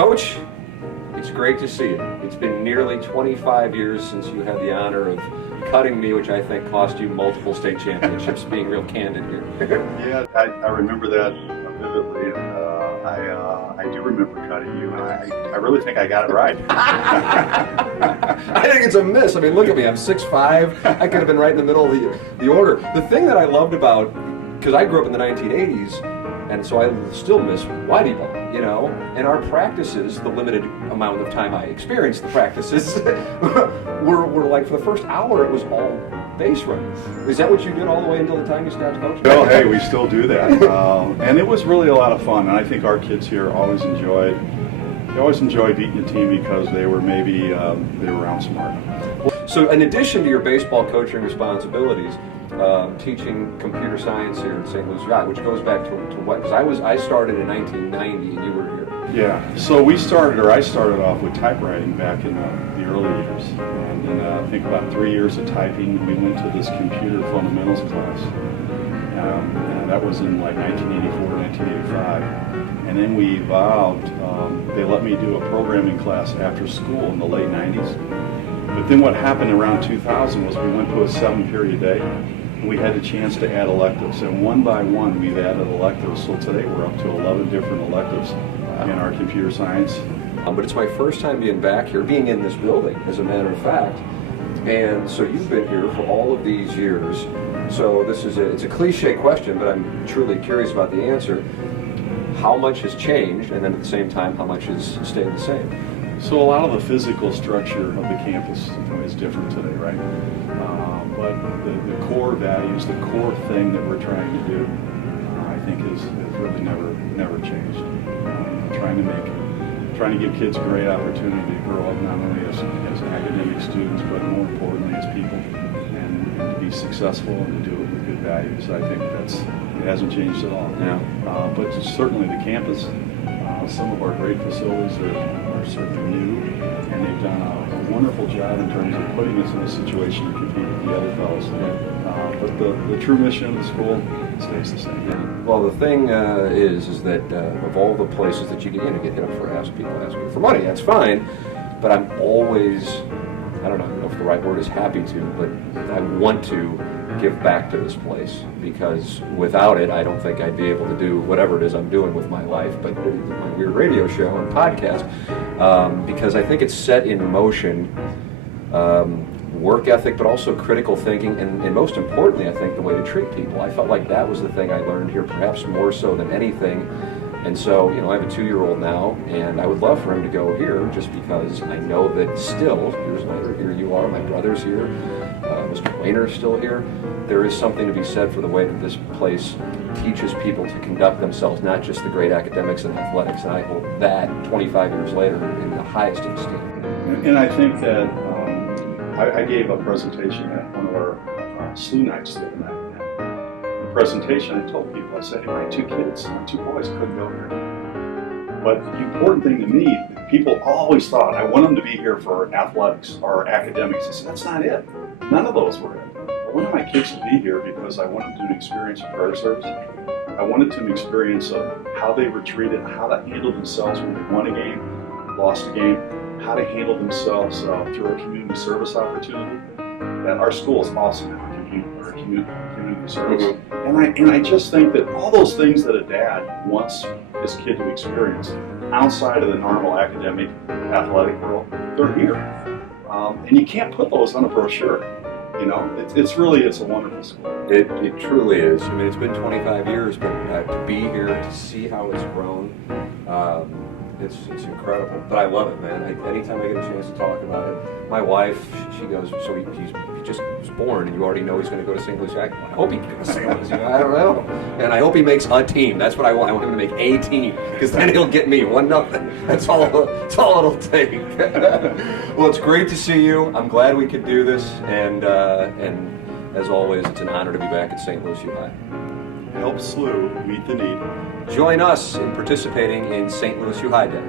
Coach, it's great to see you. It's been nearly 25 years since you had the honor of cutting me, which I think cost you multiple state championships, being real candid here. Yeah, I remember that vividly, and I do remember cutting you, and I really think I got it right. I think it's a miss. I mean, look at me. I'm 6'5". I could have been right in the middle of the order. The thing that I loved about, because I grew up in the 1980s, and so I still miss Whitey ball, you know, and our practices, the limited amount of time I experienced the practices, were like, for the first hour, it was all base running. Is that what you did all the way until the time you stopped coaching? Well, hey, we still do that, and it was really a lot of fun, and I think our kids here always enjoyed beating the team because they were maybe, they were outsmart. So in addition to your baseball coaching responsibilities, teaching computer science here at St. Louis High, which goes back to what? Because I started in 1990 and you were here. Yeah, so I started off with typewriting back in the early years, and then I think about 3 years of typing. We went to this computer fundamentals class, and that was in like 1984, 1985, and then we evolved. They let me do a programming class after school in the late 90s. But then what happened around 2000 was we went to a 7-period day, and we had the chance to add electives. And one by one, we've added electives. So today we're up to 11 different electives in our computer science. But it's my first time being back here, being in this building, as a matter of fact. And so you've been here for all of these years. So it's a cliche question, but I'm truly curious about the answer. How much has changed, and then at the same time, how much has stayed the same? So a lot of the physical structure of the campus is different today, right? But the core values, the core thing that we're trying to do, I think has really never changed. Trying to give kids a great opportunity to grow up not only as academic students, but more importantly as people, and to be successful and to do it with good values. I think it hasn't changed at all. Yeah. But certainly the campus, some of our great facilities are certainly new, and they've done a wonderful job in terms of putting us in a situation to compete with the other fellows. But the true mission of the school stays the same. Yeah. Well, the thing is that of all the places that you get hit up for people asking for money, that's fine, but I'm always, I don't know if the right word is happy to, but I want to give back to this place, because without it, I don't think I'd be able to do whatever it is I'm doing with my life, but my weird radio show and podcast, because I think it's set in motion work ethic, but also critical thinking, and most importantly, I think the way to treat people. I felt like that was the thing I learned here, perhaps more so than anything. And so, you know, I have a 2-year-old now, and I would love for him to go here, just because I know that still, years later, here you are, my brother's here, Mr. Wayner's still here. There is something to be said for the way that this place teaches people to conduct themselves, not just the great academics and athletics, and I hold that 25 years later in the highest esteem. And I think that I gave a presentation at one of our SLUH nights the other night. The presentation, I told people, I said, hey, my 2 kids, my 2 boys couldn't go here. But the important thing to me, people always thought, I want them to be here for athletics or academics. I said, that's not it. None of those were it. I wanted my kids to be here because I wanted them to experience a prayer service. I wanted them to experience how they were treated, how to handle themselves when they won a game, lost a game, how to handle themselves through a community service opportunity. That our school is awesome now, community service. Mm-hmm. And I just think that all those things that a dad wants his kid to experience outside of the normal academic, athletic world, they're here. And you can't put those on a brochure. You know, it's a wonderful school. It truly is. I mean, it's been 25 years, but to be here, to see how it's grown, it's incredible. But I love it, man. Anytime I get a chance to talk about it, my wife, she goes, so he just was born, and you already know he's going to go to St. Louis. I hope he goes to St. Louis. I don't know. And I hope he makes a team. That's what I want. I want him to make a team, because then he'll get me 1-0. That's all it'll take. Well, it's great to see you. I'm glad we could do this, and as always, it's an honor to be back at St. Louis High. Help SLUH meet the need. Join us in participating in St. Louis High Day.